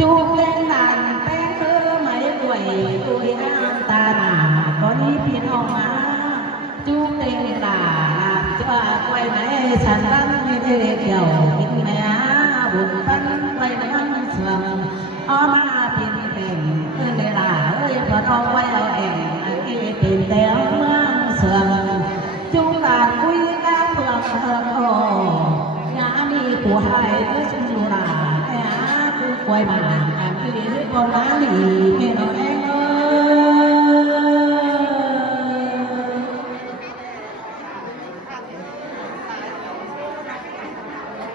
chú lên đàn té mơ mấy quầy tôi ăn ta nà có ní phiên hồng má chú lên là làm cho quay mấy sàn bắn như thế kiểu kinh mẹ buồn bắn quay nắng sườn ó ma phiên tìm người là ơi còn ông quay ở em cái tìm téo mang sườn chú là quý các phượng thơ nhà mi của hai đứa chung là quay mà làm cái gì hết con má thì nghe nói em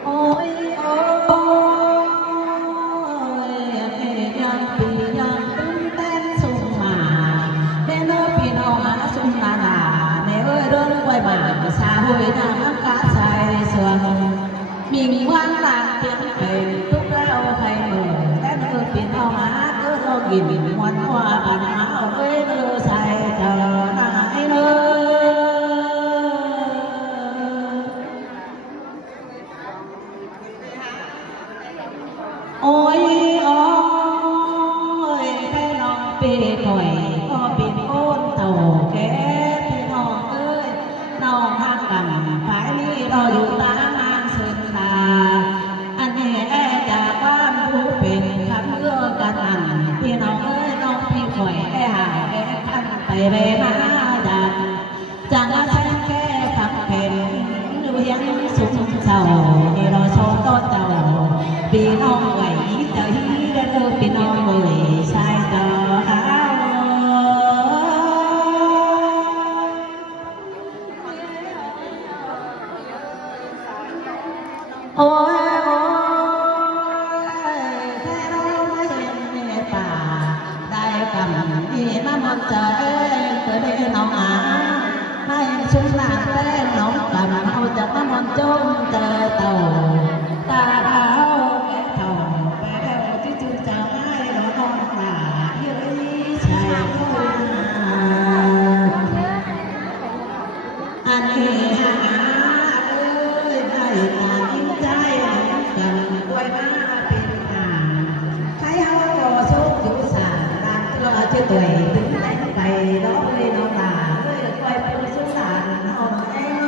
ôi ôi em nhân vì nhân tung tên sung mà nên nó vì nó mà nó sung là mẹ ơi đơn quay mà xa hồi nào cá xài sườn mình ngoan làm tiếng về lúc đó thầy mừng đã được tiền hoa má cứ lo nghìn ngoan hoa bàn má ở quê đưa xài chờ nãy nơi ôi ôi cái lòng bì khỏi có bình ôn tàu ké thì nó ơi nó hàng cầm phải đi đòi dù ta mang sơn là anh e đã quan vũ bình khám ưaกันอันพี่น้องเอ้ยน้องพี่ข่อยแค่หาแค่ขันไปเบมาดันจังอาแสงแค่ฝักเป็นอยู่ยังสุขเศร้านี่เราโชว์ต้นเจ้าพี่น้องไหวใจได้เลิกพี่น้องเลยใช่ต่อโอ้ยโอ้ยแค่เราไม่เห็นในป่าได้กำมีน้ำมันใจเกิดได้น้องอาให้ชุ่มน้ำแป้งน้องกำเอาจากน้ำมันจมเจอเต่าตาเท้าแก่เท่าแก่ที่จุดจะให้เรานอนหนาเย้ยชายอันนี้หาเอ้ยได้ตายิ้มใจกันด้วยมาเป็นทางใครเอารอโชคอยู่สารรานรอเชื่อตัวถึงได้ไปร้องเลยน้องหลาเอ้ยคอยเป็นสุสานหอมแอ้ง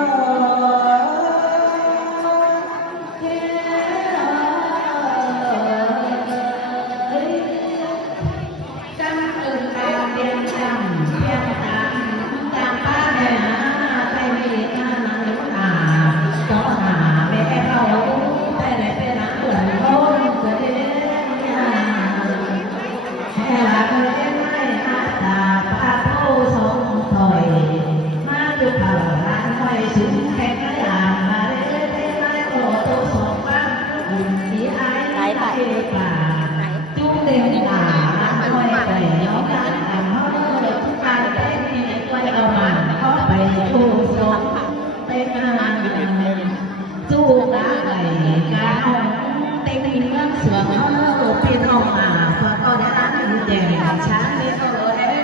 จูกาไก่กาเอาเต็มเมืองเสือเขาเป็นออกมาพอก็ได้ร้านแดงช้างนี่ก็เลย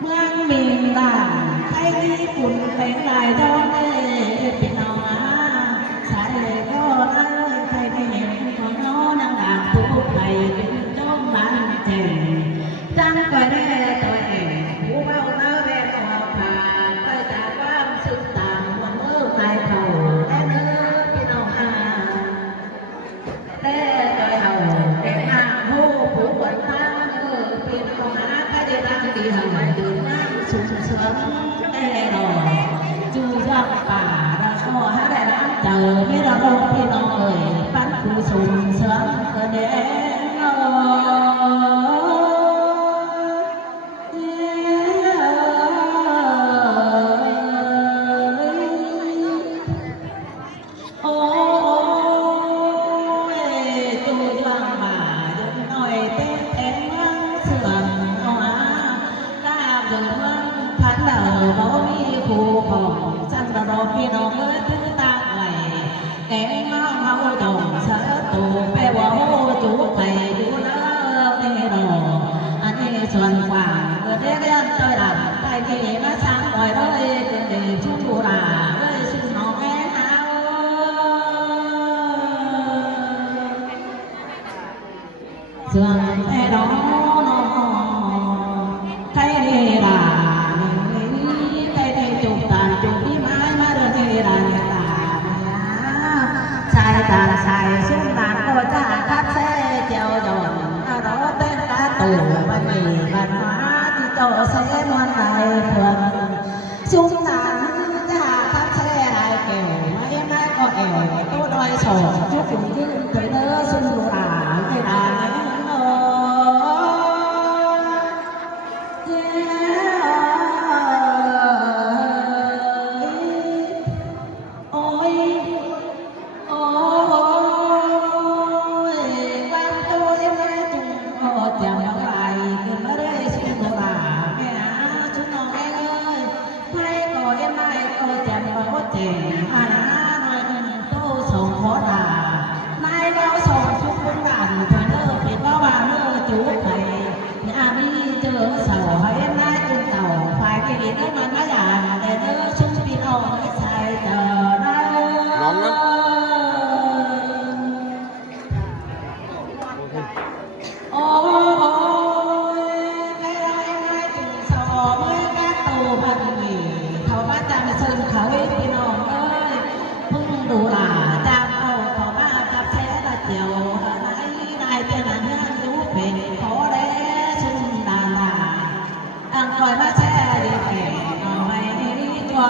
เมืองมินดาไทยญี่ปุ่นเป็นลายทองเป็นออกมาใช่ก็ได้ใครไม่เห็นของน้องนางดาบทุกไทยเป็นจ้องร้านแจงจังก็ได้ตัวเองผู้เบาเบาแรงออกผ่านไปจากความสุดต่างวันเมื่อตายเท่าแต่เนื้อพี่น้องอาแต่ตัวเท่าแต่หาผู้ผู้บวชมาเนื้อพี่น้องอาก็ได้ตั้งดีหันยืนนั่งสูงเสริมแต่หล่อจูจับป่าเราขอให้ได้รับเจอไม่เราพี่น้องเอ๋ยปั้นผู้สูงเสริมก็ได้พี่น้องเอ้ยถึงตาไหลแกงมาเมาดองเสือตูแปลว่าโหจูไก่ดูเลิกเนรออันนี้ส่วนกว่าเกิดได้เรียนตัวหลังใต้ที่มาสร้างปล่อยเลย cho sẽ ngoan lại thường chúng ta đã thắt xe hai kiểu mấy mai có ẻo tôi đòi sổ chúc cùng chứ tới nữa xuân đủ à cái đàn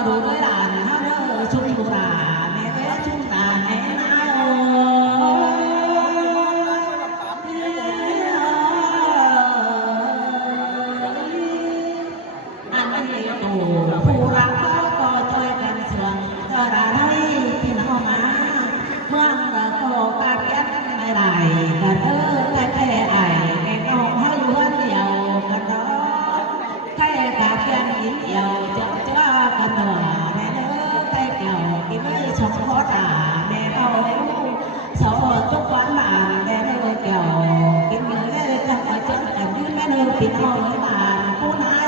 đủ với đàn hát ở chung đủ đà mẹ bé chung đà mẹ nái anh đi tù phù ra có chơiกันสวนก็ได้ที่น้องมาเมืองเราก็กาแก้ไม่ได้กันแค่ไอ้แก่น้องเขาอยู่วันเดียวกันเนาะแค่กาแก้นิดเดียวจะกันหน่อยแม่เด้อใครเก่ากินไม่ชมพ่อตาแม่เอาสาวทุกวันบ้านแม่เด้อเก่ากินเนื้อจังไปจนแต่ยืนแม่เด้อปีน้องนี่บ้านผู้นาย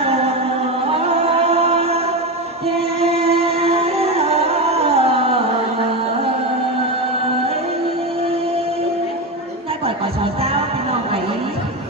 ได้ก่อยก่อยสาวเจ้าพี่น้องไก่